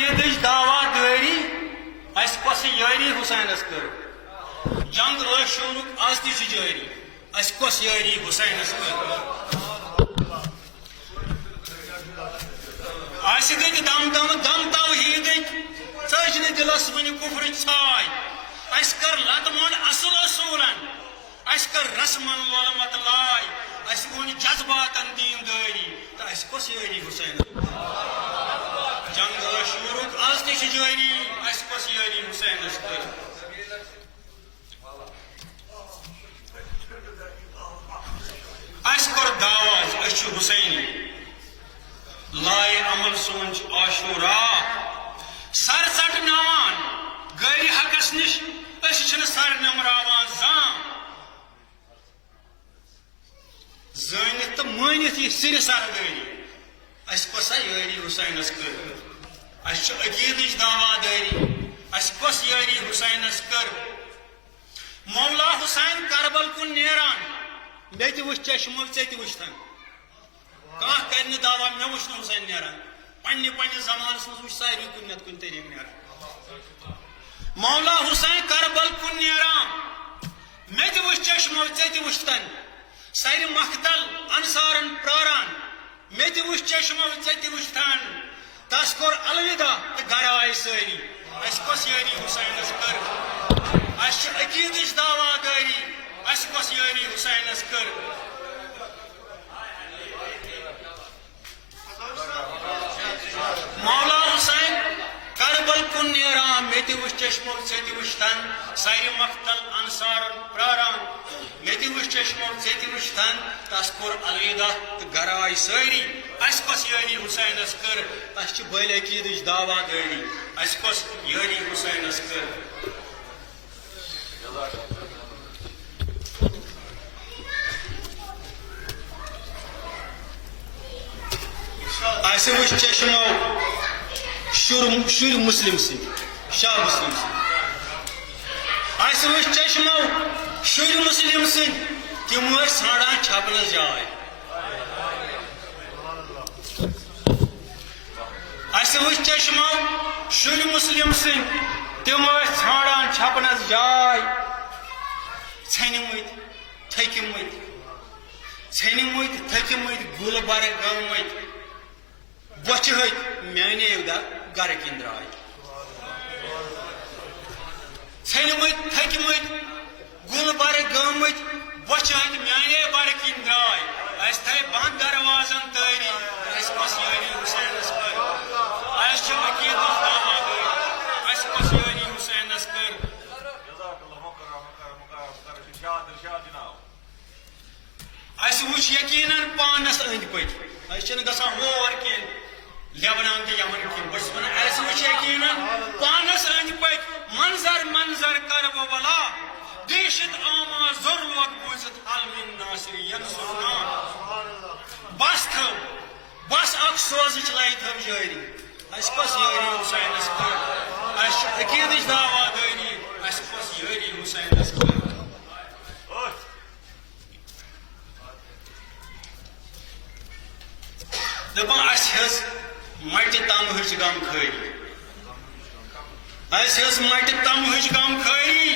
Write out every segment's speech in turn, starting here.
عقیدٕچ دعوا دٲری اَسہِ کۄس یٲری حُسینس کٔر جنگ ٲس شوٗرُک آز تہِ چھُ جٲری اَسہِ کۄس یٲری حُسینس کٔر اَسہِ دِتۍ دم توحیٖدٕکۍ ژٔج نہٕ دِلس وٕنہِ کُفرٕچ ژھاے اَسہِ کٔر لتہٕ مۄنڈ اصل اصوٗلن اَسہِ کٔر رسمن وولمت لاے اَسہِ اوٚن جذباتن دیٖندٲری تہٕ اَسہِ کۄس یٲری حُسینس جنگ ٲس شوٗرُک آز تہِ چھُ جٲری اَسہِ کۄس یٲری حُسینس کٔر اَسہِ کوٚر دعوا أسۍ چھِ حُسینی لایہِ عمل سون چھُ عاشوٗرا سر ژٹناوان گرِ حقس نِش أسۍ چھِنہٕ سر نمراوان زانٛہہ زٲنِتھ تہٕ مٲنِتھ یہِ سِرِ سردٲری اَسہِ کۄسا یٲری حُسینس کٔر اَسہِ چھُ عقیٖدٕچ دعوا دٲری اَسہِ کۄس یٲری حُسینس کٔر مولا حُسین کربل کُن نیران مےٚ تہِ وٕچھ چشمو ژےٚ تہِ وٕچھتن کانٛہہ کرِ نہٕ دعوا مےٚ وٕچھ نہٕ حُسین نیران پننہِ زمانس منٛز وٕچھ ساروی کُنہِ نتہٕ کُنہِ طریٖقہٕ نیران مولا حُسین کربل کُن نیران مےٚ تہِ وٕچھ چشمو ژےٚ تہِ وٕچھتن سرِ مختل انصارن پراران مےٚ تہِ وٕچھ چشمو ژےٚ تہِ وٕچھتن تس کوٚر الوداع تہٕ گرٕ آیہِ سٲری اَسہِ کۄس یٲری حُسینس کٔر اَسہِ چھِ عقیٖدٕچ دعوا دٲری اَسہِ کۄس یٲری حُسینس کٔر مولا حُسین کربل کُن نیران مےٚ تہِ وٕچھ چشمو ژےٚ تہِ وٕچھتن سرِ مختل انصارن پراران مےٚ تہِ وٕچھ چشمو ژےٚ تہِ وٕچھتن تس کوٚر الوداع تہٕ گرٕ آیہِ سٲری اَسہِ کۄس یٲری حُسینس کٔر اَسہِ چھِ بٔلۍ عقیٖدٕچ دعوا دٲری اَسہِ کۄس یٲری حُسینس کٔر اَسہِ وٕچھ چشمو شُرۍ مُسلِم سٕنٛدۍ شاہ مُسلِم سٕنٛدۍ اَسہِ وٕچھ چشمو شُرۍ مُسلِم سٕنٛدۍ تِم ٲسۍ ژھانڈان چھپنس جاے اَسہِ وٕچھ چشمو شُرۍ مُسلِم سٕنٛدۍ تِم ٲسۍ ژھانڈان چھپنس جاے ژھیٚنمٕتۍ تھٔکمٕتۍ گُل برٕ گٔمٕتۍ بۄچھِ ہٕتۍ میٛانیو گرٕ کِنۍ درٛاے ژھیٚنمٕتۍ تھٔکمٕتۍ گُل برٕ گٔمٕتۍ بۄچھِ ہٕتۍ میٛانے برٕ کِنۍ درٛاے اَسہِ تھٲے بنٛد دروازن تٲری اَسہِ کۄس یٲری حُسینس کٔر اَسہِ چھِ عقیٖدٕچ دعوا دٲری اَسہِ کۄس یٲری حُسینس کٔر اَسہِ وٕچھ یقیٖنن پانس أنٛدۍ پٔکۍ أسۍ چھِنہٕ گژھان ہور کینٛہہ لٮ۪بنان تہِ یمن کینٛہہ بہٕ چھُس ونان اَسہِ وٕچھ یقیٖنن پانس أنٛدۍ پٔکۍ منظر کرو بلا دیشت آما زور لوگ بوٗزِتھ حلمِن ناصری ینصرنا بس اکھ سوزٕچ لَیہِ تھٲو جٲری اَسہِ کۄس یٲری حُسینس کٔر اَسہِ چھِ عقیٖدٕچ دعوا دٲری اَسہِ کۄس یٲری حُسینس کٔر دپان اَسہِ ہیٚژ مٹہِ تمہٕچ غم خٲری اَسہِ ہیٚژ مٹہِ تمہٕچ غم خٲری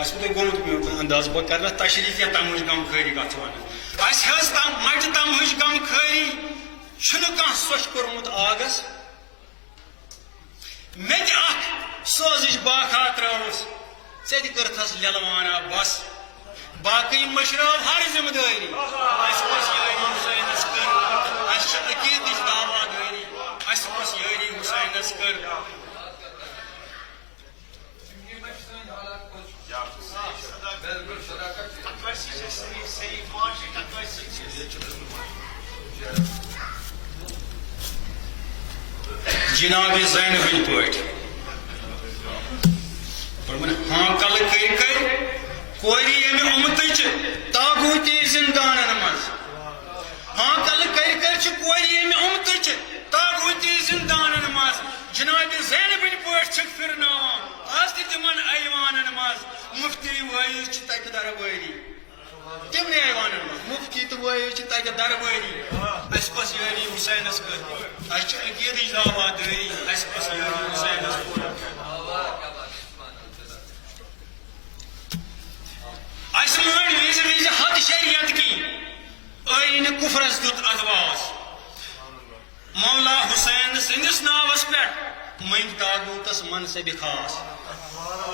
آسوٕ تۄہہِ گوٚمُت مےٚ انداز بہٕ کرٕ نہٕ تشریح کینٛہہ تمہٕچ غم خٲری کتھ چھِ ونان اَسہِ ہیٚژ مٹہِ تمہٕچ غم خٲری چھُنہٕ کانٛہہ سۄچھ کوٚرمُت آگس مےٚ تہِ اکھ سوزٕچ باکھا ترٲوٕس ژےٚ تہِ کٔرتھس لیلوانا بس باقٕے مٔشرٲو ہر ذمہٕ دٲری اَسہِ کۄس یٲری حُسینس کٔر اَسہِ چھِ عقیٖدٕچ دعوا دٲری اَسہِ کۄس یٲری حُسینس کٔر جناب زینب ہٕنٛدۍ پٲٹھۍ ہاں کلہٕ کٔرۍ کورِ ییٚمہِ اُمتٕچ تاغوٗتی زِندانن منٛز ہاں کلہٕ کٔرۍ چھِ کورِ ییٚمہِ اُمتٕچ تاغوٗتی زِندانن منٛز جناب زینب ہٕنٛدۍ پٲٹھۍ چھِکھ پھِرناوان آز تہِ تِمن ایوانن منٛز مُفتی وٲیِز چھِ تتہِ دربٲری تِمنٕے ایوانن منٛز مُفتی تہٕ وٲیِز چھِ تتہِ دربٲری اس کس یاری حسینس کر اس عقیدہ دعوا داری اس کس یاری حسینس کر اس مٲنۍ وِزِ وِزِ حد شریعت کی ٲیٖنہِ کُفرس دیُت ادواس مولا حسین سٕنٛدِس ناوس پٮ۪ٹھ مٔنگۍ تاغوٗتس منصبہِ خاص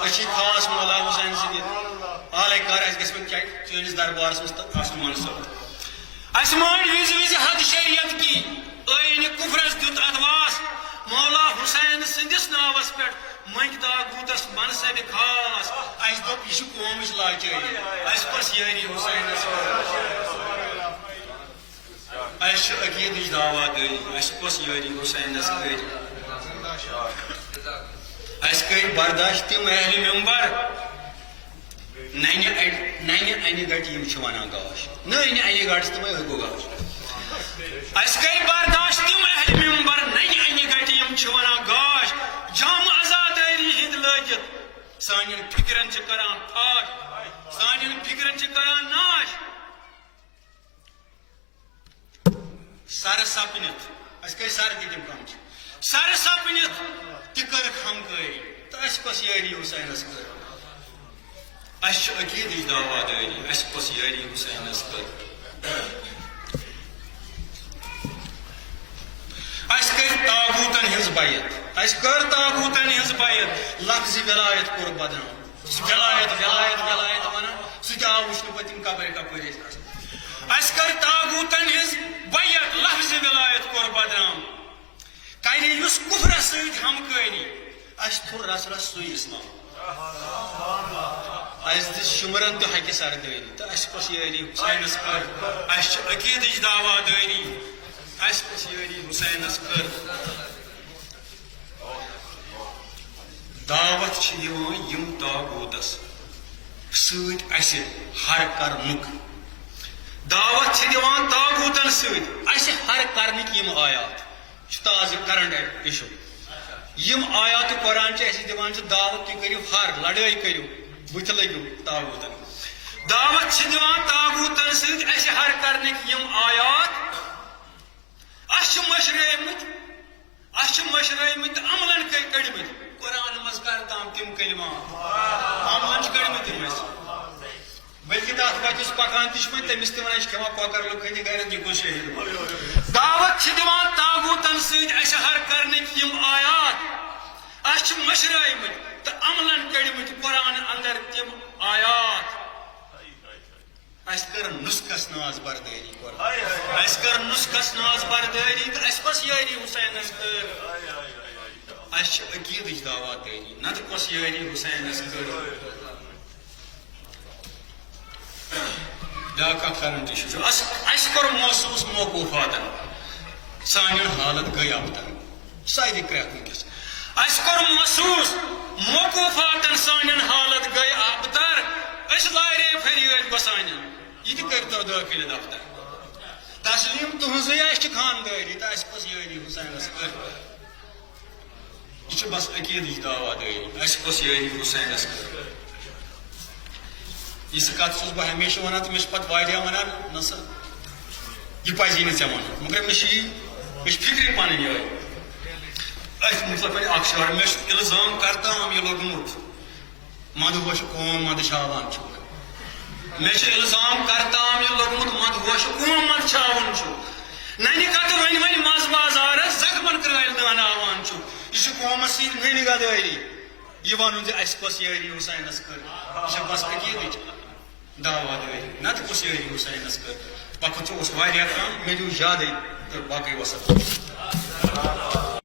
أسۍ چھِ خاص مولا حسین سٕنٛدِ آلے کار اَسہِ گژھِ وۄنۍ چٲنِس دربارس منٛز آسُن منصب اس مٲنۍ وِزِ وِزِ حد شریعت کی ٲیٖنہِ کُفرس دیُت ادواس مولا حسین سٕنٛدِس ناوس پٮ۪ٹھ مٔنگۍ تاغوٗتس منصبہِ خاص اَسہِ دوٚپ یہِ چھِ قومٕچ لاچٲری اَسہِ کۄس یٲری حسینس اَسہِ چھِ عقیٖدٕچ دعوا دٲری اَسہِ کۄس یٲری حسینس کٔرۍ اَسہِ کٔرۍ برداشت تِم اہلِ ممبر ننہِ انہِ گٹہِ یِم چھِ ونان گاش نٔنۍ انہِ گٹس تِمے گوٚو گاش اَسہِ کٔرۍ برداشت تِم اہلِ ممبر ننہِ انہِ گٹہِ یِم چھِ ونان گاش جام عزادٲری ہٕنٛدۍ لٲگِتھ سانٮ۪ن فِکرن چھِ کران پھاش سانٮ۪ن فِکرن چھِ کران ناش سر سپنِتھ اَسہِ کٔرۍ سر تہِ تِم کم چھِ سر سپنِتھ تہِ کٔرٕکھ ہمکٲری تہٕ اَسہِ کۄس یٲری حسینس کٔر اَسہِ چھِ عقیٖدٕچ دعوا دٲری اَسہِ کۄس یٲری حسینس کٔر اَسہِ کٔرۍ تاغوٗتن ہٕنٛز بیعت اَسہِ کٔر تاغوٗتن ہٕنٛز بیعت لفظِ ولایت کوٚر بدنام سُہ ولایت ونان سُہ تہِ آو وٕچھنہٕ پتہٕ تِم کپٲرۍ کپٲرۍ ٲسۍ آسان اَسہِ کٔر تاغوٗتن ہٕنٛز بیعت لفظِ ولایت کوٚر بدنام کرِ یُس کُفرس سۭتۍ ہمکٲری اَسہِ تھوٚو رس رس سُے اسلام اَسہِ دِژ شُمرن تہِ حقہِ سردٲری تہٕ اَسہِ کۄس یٲری حسینس کٔر اَسہِ چھِ عقیٖدٕچ دعوا دٲری اَسہِ کۄس یٲری حسینس کٔر دعوت چھِ دِوان یِم تاغوٗتس سۭتۍ اَسہِ ہر کرنُک دعوت چھِ دِوان تاغوٗتن سۭتۍ اَسہِ ہر کرنٕکۍ یِم آیات چھُ تازٕ کرنٹ اِشوٗ یِم آیاتہِ قرآن چھِ اَسہِ دِوان چھِ دعوت تُہۍ کٔرِو ہر لڑٲے کٔرِو بٕتھِ لٔگِو تاغوٗتن دعوت چھِ دِوان تاغوٗتن سۭتۍ اَسہِ ہر کرنٕکۍ یِم آیات اَسہِ چھِ مٔشرٲومٕتۍ تہٕ عملن کٔڑمٕتۍ قرآن منٛز کر تام تِم کلمات عملن چھِ کٔڑمٕتۍ تِم اَسہِ بلکہِ تتھ بچس پکان تہِ چھِ وۄنۍ تٔمِس تہِ ونان یہِ چھِ کھٮ۪وان کۄکر لُکھٕنہِ گرِ یہِ گوٚو شہید دعوت چھِ دِوان تاغوٗتن سۭتۍ اَسہِ ہر کرنٕکۍ یِم آیات اَسہِ چھِ مٔشرٲومٕتۍ تہٕ عملن کٔڑمٕتۍ قرآن اندر تِم آیات اَسہِ کٔر نُسخس ناز بردٲری اَسہِ کٔر نُسخس ناز بردٲری تہٕ اَسہِ کۄس یٲری حسینس کٔر اَسہِ چھِ عقیٖدٕچ دعوا دٲری نتہٕ کۄس یٲری حسینس کٔر بیٛاکھ اکھ کرنٹ اِشوٗ چھُ اَسہِ کوٚر محسوٗس موقوٗفاتن سانٮ۪ن حالت گٔے ابتر سارے کرٛٮ۪کھ وٕنکیٚس اَسہِ کوٚر محسوٗس موقوٗفاتن سانٮ۪ن حالت گٔے ابتر أسۍ لارے فریٲدۍ گۄسانٮ۪ن یہِ تہِ کٔرۍتو دٲخلہِ دفتر تسلیٖم تُہنٛزٕے اَسہِ چھِ خاندٲری تہٕ اَسہِ کۄس یٲری حسینس کٔر یہِ چھِ بس عقیٖدٕچ دعوا دٲری اَسہِ کۄس یٲری حسینس کٔر یہِ کتھ چھُس بہٕ ہمیشہِ ونان تہٕ مےٚ چھِ پتہٕ واریاہ ونان نہ سا یہِ پزی نہٕ ژےٚ ونُن مگر مےٚ چھِ فکرِ پنٕنۍ یِہوے أتھۍ مطلب اکھ شعر مےٚ چھُ الزام کرتام یہِ لوٚگمُت مدہوش قوم مدٕچھاوان چھُ مےٚ چھُ الزام کرتام یہِ لوٚگمُت مدہوش قوم مدٕچھاوان چھُ ننہِ کتہٕ ؤنۍ منٛز بازارس زخمن کرٛٲلۍ دٲناوان چھُ یہِ چھُ قومس سۭتۍ ننہِ غدٲری یہِ ونُن زِ اَسہِ کۄس یٲری حسینس کٔر یہِ چھِ بس عقیٖدٕچ دعوا دٲری نتہٕ کۄس یٲری حسینس کٔر وقت اوس واریاہ کم مےٚ دیُت زیادے تہٕ باقٕے وسلام